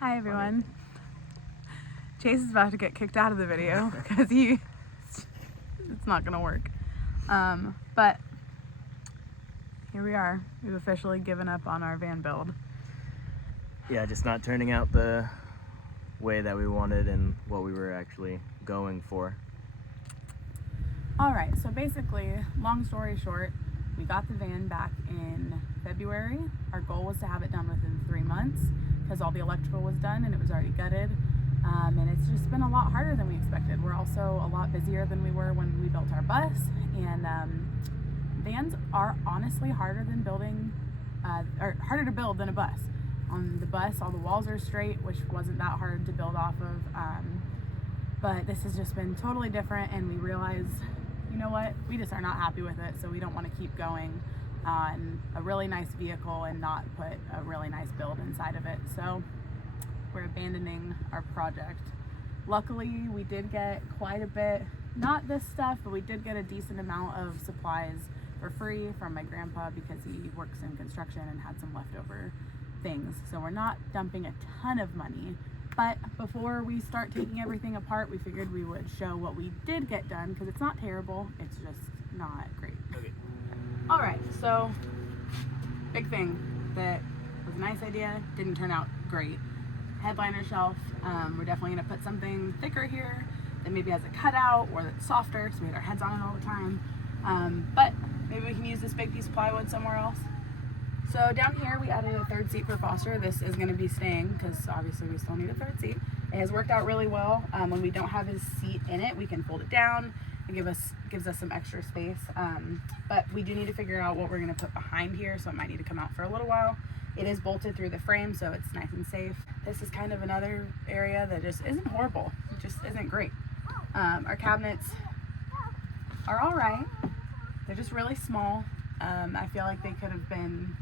Hi everyone. Chase is about to get kicked out of the video because it's not gonna work. But here we are. We've officially given up on our van build. Yeah, just not turning out the way that we wanted and what we were actually going for. All right, so basically, long story short, we got the van back in February. Our goal was to have it done within 3 months because all the electrical was done and it was already gutted. And it's just been a lot harder than we expected. We're also a lot busier than we were when we built our bus. And vans are honestly harder than building, or harder to build than a bus. On the bus, all the walls are straight, which wasn't that hard to build off of. But this has just been totally different, and we realize, you know what, we just are not happy with it, so we don't want to keep going on a really nice vehicle and not put a really nice build inside of it. So we're abandoning our project. Luckily, we did get quite a bit, not this stuff, but we did get a decent amount of supplies for free from my grandpa because he works in construction and had some leftover things. So we're not dumping a ton of money, but before we start taking everything apart, we figured we would show what we did get done because it's not terrible, it's just not great. Okay. All right, so big thing that was a nice idea, didn't turn out great. Headliner shelf, we're definitely gonna put something thicker here that maybe has a cutout or that's softer so we had our heads on it all the time. But maybe we can use this big piece of plywood somewhere else. So down here we added a third seat for Foster. This is gonna be staying because obviously we still need a third seat. It has worked out really well. When we don't have his seat in it, we can fold it down and gives us some extra space. But we do need to figure out what we're gonna put behind here, so it might need to come out for a little while. It is bolted through the frame, so it's nice and safe. This is kind of another area that just isn't horrible. It just isn't great. Our cabinets are all right. They're just really small. I feel like they could have been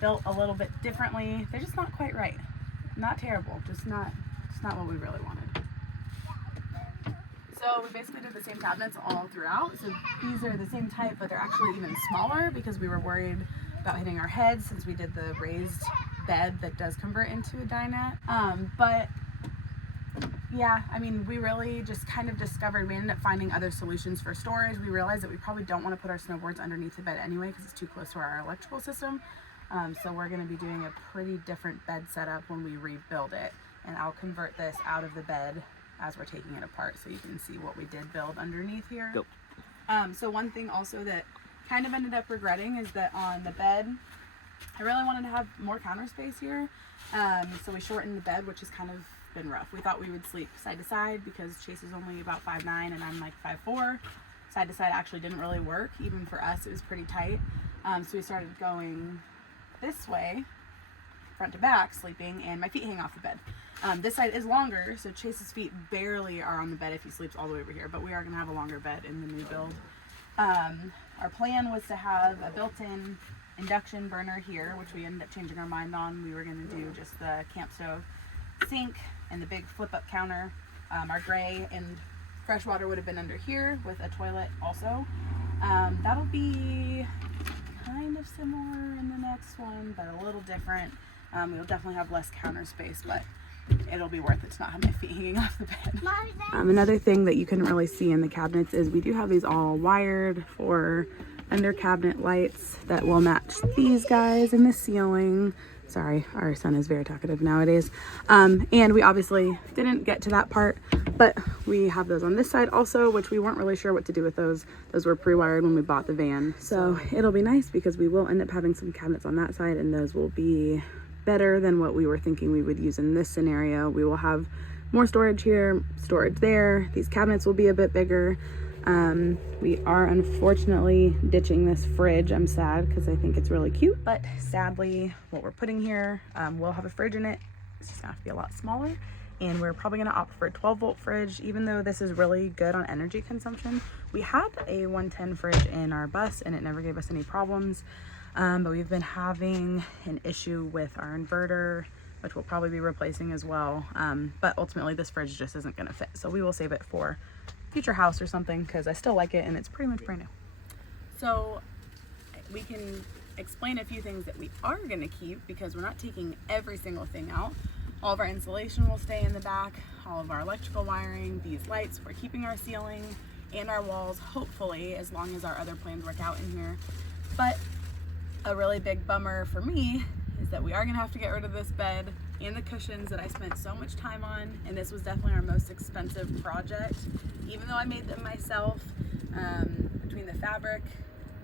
built a little bit differently. They're just not quite right. Not terrible, just not what we really wanted. So we basically did the same cabinets all throughout. So these are the same type, but they're actually even smaller because we were worried about hitting our heads since we did the raised bed that does convert into a dinette. But yeah, I mean, we really just kind of discovered, we ended up finding other solutions for storage. We realized that we probably don't want to put our snowboards underneath the bed anyway because it's too close to our electrical system. So we're going to be doing a pretty different bed setup when we rebuild it. And I'll convert this out of the bed as we're taking it apart so you can see what we did build underneath here. Go. So one thing also that kind of ended up regretting is that on the bed, I really wanted to have more counter space here. So we shortened the bed, which has kind of been rough. We thought we would sleep side to side because Chase is only about 5'9" and I'm like 5'4". Side to side actually didn't really work. Even for us, it was pretty tight. So we started going this way, front to back, sleeping, and my feet hang off the bed. This side is longer, so Chase's feet barely are on the bed if he sleeps all the way over here, but we are going to have a longer bed in the new build. Our plan was to have a built-in induction burner here, which we ended up changing our mind on. We were going to do just the camp stove, sink, and the big flip-up counter. Our gray and fresh water would have been under here with a toilet also. That'll be kind of similar in the next one, but a little different. We'll definitely have less counter space, but it'll be worth it to not have my feet hanging off the bed. Another thing that you couldn't really see in the cabinets is we do have these all wired for under cabinet lights that will match these guys in the ceiling. Sorry, our son is very talkative nowadays. And we obviously didn't get to that part, but we have those on this side also, which we weren't really sure what to do with those. Those were pre-wired when we bought the van. So it'll be nice because we will end up having some cabinets on that side, and those will be better than what we were thinking we would use in this scenario. We will have more storage here, storage there. These cabinets will be a bit bigger. We are unfortunately ditching this fridge. I'm sad because I think it's really cute, but sadly what we're putting here will have a fridge in it. It's just gonna have to be a lot smaller, and we're probably gonna opt for a 12-volt fridge, even though this is really good on energy consumption. We had a 110 fridge in our bus and it never gave us any problems, but we've been having an issue with our inverter, which we'll probably be replacing as well. But ultimately this fridge just isn't gonna fit, so we will save it for future house or something because I still like it and it's pretty much brand new. So we can explain a few things that we are going to keep because we're not taking every single thing out. All of our insulation will stay in the back, all of our electrical wiring, these lights, we're keeping our ceiling and our walls, hopefully, as long as our other plans work out in here. But a really big bummer for me is that we are gonna have to get rid of this bed and the cushions that I spent so much time on, and this was definitely our most expensive project. Even though I made them myself, between the fabric,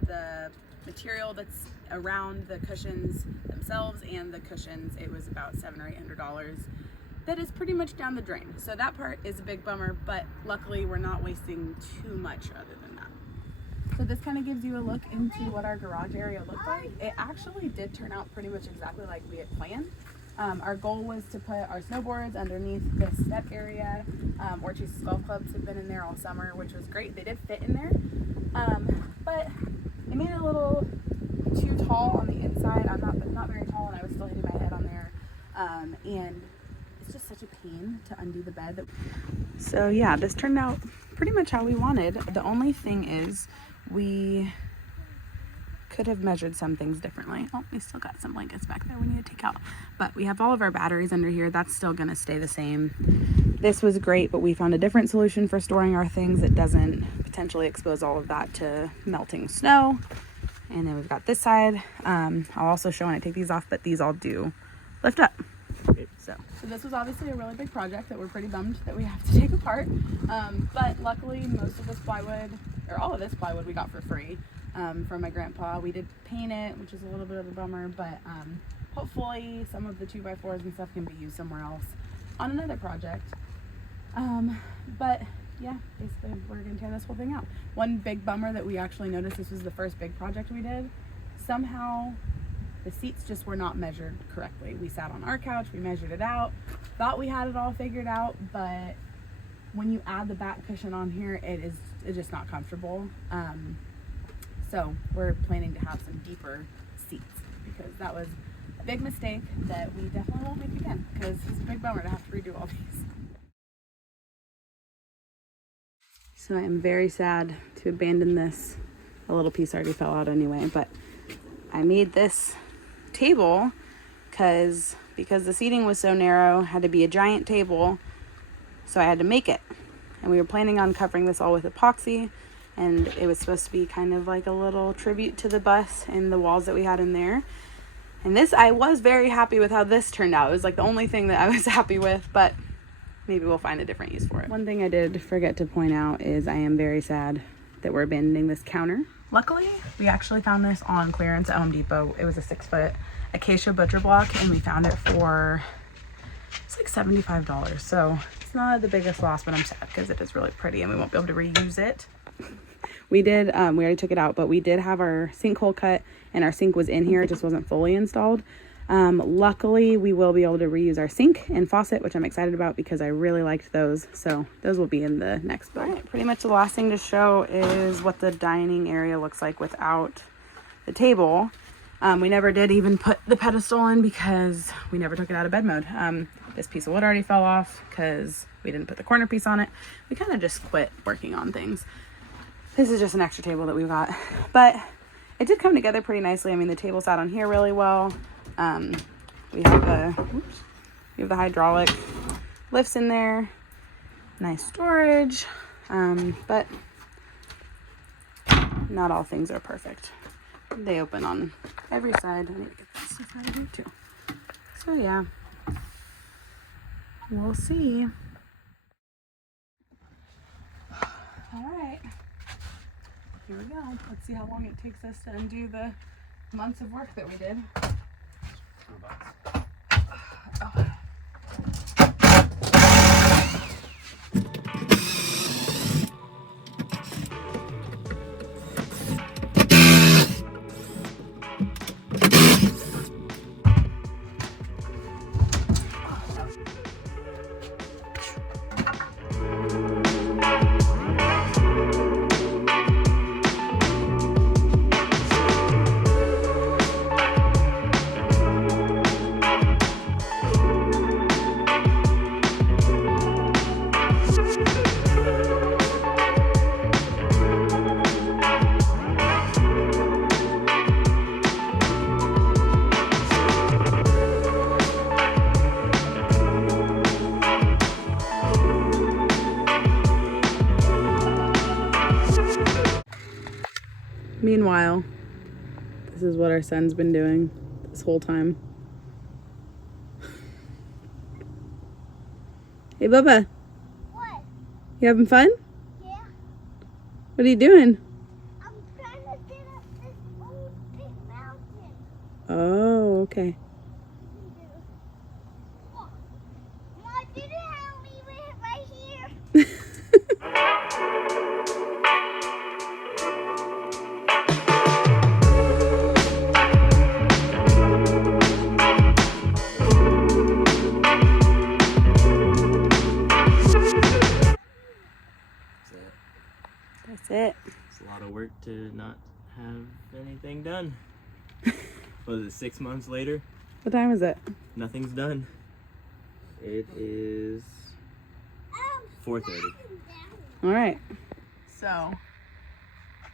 the material that's around the cushions themselves and the cushions, it was about $700 or $800. That is pretty much down the drain. So that part is a big bummer, but luckily we're not wasting too much other than that. So this kind of gives you a look into what our garage area looked like. It actually did turn out pretty much exactly like we had planned. Our goal was to put our snowboards underneath this step area. Orchese's golf clubs have been in there all summer, which was great. They did fit in there, but it made it a little too tall on the inside. I'm not very tall, and I was still hitting my head on there, and it's just such a pain to undo the bed. So yeah, this turned out pretty much how we wanted. The only thing is we could have measured some things differently. Oh, we still got some blankets back there we need to take out, but we have all of our batteries under here. That's still gonna stay the same. This was great, but we found a different solution for storing our things that doesn't potentially expose all of that to melting snow. And then we've got this side. I'll also show when I take these off, but these all do lift up. So this was obviously a really big project that we're pretty bummed that we have to take apart. But luckily most of this plywood, or all of this plywood, we got for free from my grandpa. We did paint it, which is a little bit of a bummer, but hopefully some of the 2x4s and stuff can be used somewhere else on another project. But yeah, basically we're gonna tear this whole thing out. One big bummer that we actually noticed, this was the first big project we did, somehow the seats just were not measured correctly. We sat on our couch, we measured it out, thought we had it all figured out, but when you add the back cushion on here, it's just not comfortable. So we're planning to have some deeper seats, because that was a big mistake that we definitely won't make again, because it's a big bummer to have to redo all these. So I am very sad to abandon this. A little piece already fell out anyway, but I made this table because the seating was so narrow, it had to be a giant table, so I had to make it. And we were planning on covering this all with epoxy, and it was supposed to be kind of like a little tribute to the bus and the walls that we had in there. And this, I was very happy with how this turned out. It was like the only thing that I was happy with, but maybe we'll find a different use for it. One thing I did forget to point out is I am very sad that we're abandoning this counter. Luckily, we actually found this on clearance at Home Depot. It was a 6-foot acacia butcher block, and we found it for, it's like $75. So it's not the biggest loss, but I'm sad because it is really pretty and we won't be able to reuse it. We did, we already took it out, but we did have our sinkhole cut, and our sink was in here. It just wasn't fully installed. Luckily we will be able to reuse our sink and faucet, which I'm excited about because I really liked those. So those will be in the next build. All right, pretty much the last thing to show is what the dining area looks like without the table. We never did even put the pedestal in because we never took it out of bed mode. This piece of wood already fell off because we didn't put the corner piece on it. We kind of just quit working on things. This is just an extra table that we've got, but it did come together pretty nicely. I mean, the table sat on here really well. We have the hydraulic lifts in there, nice storage, but not all things are perfect. They open on every side. I need to get that stuff out of here too. So yeah, we'll see. All right, here we go. Let's see how long it takes us to undo the months of work that we did. Oh. Meanwhile, this is what our son's been doing this whole time. Hey, Bubba. What? You having fun? Yeah. What are you doing? I'm trying to get up this old big mountain. Oh, okay. Mom, did you help me with it right here? That's it. It's a lot of work to not have anything done. Was it 6 months later? What time is it? Nothing's done. It is 4:30. All right. So,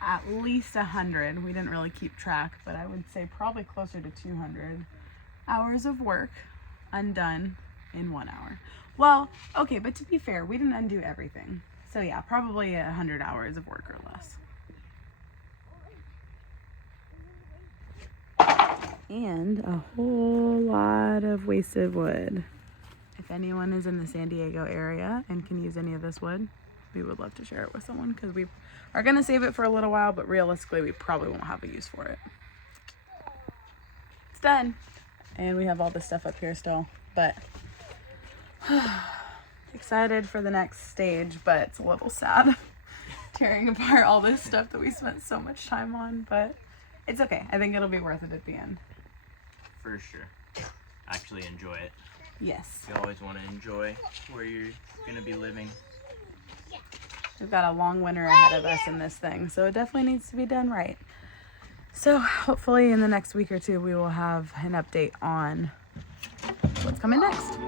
at least 100. We didn't really keep track, but I would say probably closer to 200 hours of work undone in 1 hour. Well, okay, but to be fair, we didn't undo everything. So yeah, probably 100 hours of work or less. And a whole lot of wasted wood. If anyone is in the San Diego area and can use any of this wood, we would love to share it with someone because we are going to save it for a little while, but realistically, we probably won't have a use for it. It's done. And we have all this stuff up here still, but excited for the next stage, but it's a little sad tearing apart all this stuff that we spent so much time on, but it's okay. I think it'll be worth it at the end. For sure. Actually enjoy it. Yes. You always want to enjoy where you're going to be living. We've got a long winter ahead of us in this thing, so it definitely needs to be done right. So hopefully in the next week or two, we will have an update on what's coming next.